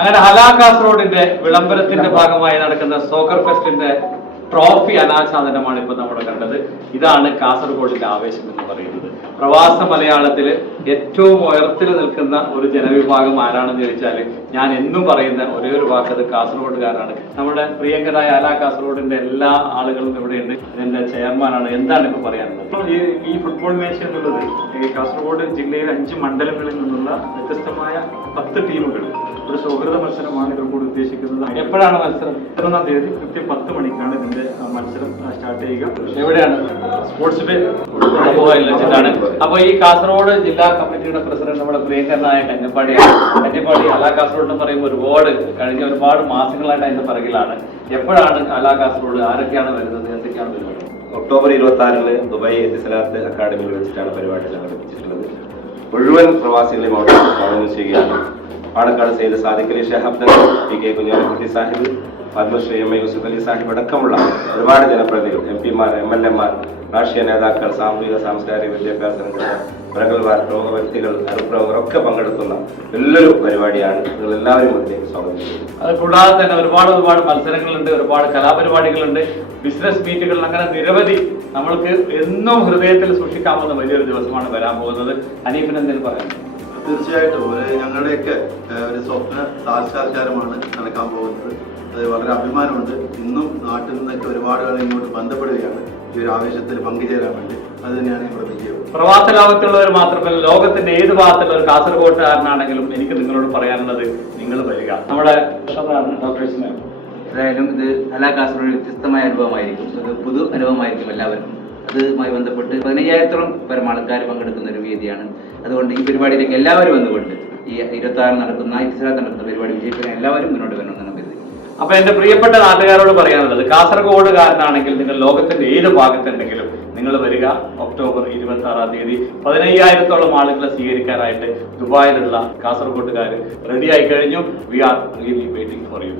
അങ്ങനെ ഹലാ കാസർഗോഡിന്റെ വിളംബരത്തിന്റെ ഭാഗമായി നടക്കുന്ന സോക്കർ ഫെസ്റ്റിന്റെ ട്രോഫി അനാച്ഛാദനമാണ് ഇപ്പൊ നമ്മൾ കണ്ടത്. ഇതാണ് കാസർഗോഡിന്റെ ആവേശം എന്ന് പറയുന്നത്. പ്രവാസ മലയാളത്തില് ഏറ്റവും ഉയരത്തിൽ നിൽക്കുന്ന ഒരു ജനവിഭാഗം ആരാണെന്ന് ചോദിച്ചാൽ ഞാൻ എന്നും പറയുന്ന ഒരേ ഒരു വാക്കത് കാസർഗോഡുകാരാണ്. നമ്മുടെ പ്രിയങ്കരായ ഹലാ കാസർഗോഡിന്റെ എല്ലാ ആളുകളും ഇവിടെയുണ്ട്. ഇതിന്റെ ചെയർമാനാണ്. എന്താണ് ഇപ്പൊ പറയാനുള്ളത്? ഈ ഫുട്ബോൾ മാച്ച് എന്നുള്ളത് കാസർഗോഡ് ജില്ലയിലെ 5 മണ്ഡലങ്ങളിൽ നിന്നുള്ള വ്യത്യസ്തമായ 10 ടീമുകൾ ഒരു സൗഹൃദ മത്സരമാണ് ഇവർക്കൂടി ഉദ്ദേശിക്കുന്നത്. എപ്പോഴാണ് മത്സരം? 11-ാം തീയതി കൃത്യം 10 മണിക്കാണ് ഇതിന്റെ മത്സരം സ്റ്റാർട്ട് ചെയ്യുക. എവിടെയാണ്? സ്പോർട്സ് ഡേ ാണ്. അപ്പൊ ഈ കാസർഗോഡ് ജില്ലാ കമ്മിറ്റിയുടെ പ്രസിഡന്റ് നമ്മുടെ പ്രിയങ്കരനായ കഞ്ഞപ്പാടിയാണ്. കഞ്ഞപ്പാടി ഹലാ കാസർഗോഡ് എന്ന് പറയുമ്പോൾ ഒരുപാട് മാസങ്ങളായിട്ട് അതിന്റെ പിറകിലാണ്. എപ്പോഴാണ് ഹലാ കാസർഗോഡ്? ആരൊക്കെയാണ് വരുന്നത്? എന്തൊക്കെയാണ് പരിപാടി? ഒക്ടോബർ 26-ന് ദുബായ് എത്തിസലാത്ത് അക്കാദമിയിൽ വെച്ചിട്ടാണ് പരിപാടി സംഘടിപ്പിച്ചിട്ടുള്ളത്. മുഴുവൻ പ്രവാസികളെയും അവിടെ സ്വാഗതം ചെയ്യുകയാണ്. പാണക്കാട് സയ്യിദ് സാദിഖ് അലി ഷഹാബ്ദൻ, PK കുഞ്ഞാലിക്കുട്ടി സാഹിബ്, പത്മശ്രീ MA യൂസുഫ് അലി സാഹിബ് അടക്കമുള്ള ഒരുപാട് ജനപ്രതിനിധികൾ, MP-മാർ, MLA-മാർ, രാഷ്ട്രീയ നേതാക്കൾ, സാമൂഹിക സാംസ്കാരിക വിദ്യാഭ്യാസ രംഗത്ത് പ്രഗത്ഭർ, ലോക വ്യക്തികൾ, അനുപ്രമുഖർ ഒക്കെ പങ്കെടുക്കുന്ന വലിയൊരു പരിപാടിയാണ്. നിങ്ങൾ എല്ലാവരും മധ്യേ സ്വാഗതം ചെയ്യുന്നു. അത് കൂടാതെ തന്നെ ഒരുപാട് മത്സരങ്ങളുണ്ട്, ഒരുപാട് കലാപരിപാടികളുണ്ട്, ബിസിനസ് മീറ്റുകൾ, അങ്ങനെ നിരവധി നമ്മൾക്ക് എന്നും ഹൃദയത്തിൽ സൂക്ഷിക്കാവുന്ന വലിയൊരു ദിവസമാണ് വരാൻ പോകുന്നത്. ഹനീഫിന് എന്തെങ്കിലും പറയാം? തീർച്ചയായിട്ടും ഞങ്ങളുടെയൊക്കെ ഒരു സ്വപ്ന സാക്ഷാത്കാരമാണ് നടക്കാൻ പോകുന്നത്. അത് വളരെ അഭിമാനമുണ്ട്. ഇന്നും നാട്ടിൽ നിന്നൊക്കെ ഒരുപാട് ആളുകൾ ഇങ്ങോട്ട് ബന്ധപ്പെടുകയാണ് ഈ ഒരു ആവേശത്തിൽ പങ്കുചേരാൻ വേണ്ടി. അത് തന്നെയാണ് ഇവിടെ വിജയം. പ്രവാസ ലോകത്തുള്ളവർ മാത്രമല്ല, ലോകത്തിന്റെ ഏത് ഭാഗത്തുള്ള ഒരു കാസർഗോഡുകാരനാണെങ്കിലും എനിക്ക് നിങ്ങളോട് പറയാനുള്ളത്, നിങ്ങൾ വരിക. നമ്മുടെ ഡോക്ടേഴ്സിന് ഏതായാലും ഇത് ഹലാ കാസർഗോഡ് വ്യത്യസ്തമായ അനുഭവമായിരിക്കും. ഇത് പുതു അനുഭവമായിരിക്കും എല്ലാവർക്കും. അതുമായി ബന്ധപ്പെട്ട് 15,000-ഓളം പരം ആൾക്കാർ പങ്കെടുക്കുന്ന ഒരു വേദിയാണ്. അതുകൊണ്ട് ഈ പരിപാടിയിലേക്ക് എല്ലാവരും വന്നുകൊണ്ട് ഈ 26 നടക്കുന്ന പരിപാടി വിജയിക്കാൻ എല്ലാവരും മുന്നോട്ട് വരണമെന്നാണ് കരുതുന്നത്. അപ്പൊ എന്റെ പ്രിയപ്പെട്ട നാട്ടുകാരോട് പറയാനുള്ളത്, കാസർഗോഡുകാരനാണെങ്കിൽ നിങ്ങൾ ലോകത്തിന്റെ ഏത് ഭാഗത്തുണ്ടെങ്കിലും നിങ്ങൾ വരിക. ഒക്ടോബർ 26-ാം തീയതി 15,000-ഓളം ആളുകളെ സ്വീകരിക്കാനായിട്ട് ദുബായിലുള്ള കാസർഗോഡുകാർ റെഡി ആയി കഴിഞ്ഞു. We are really waiting for U.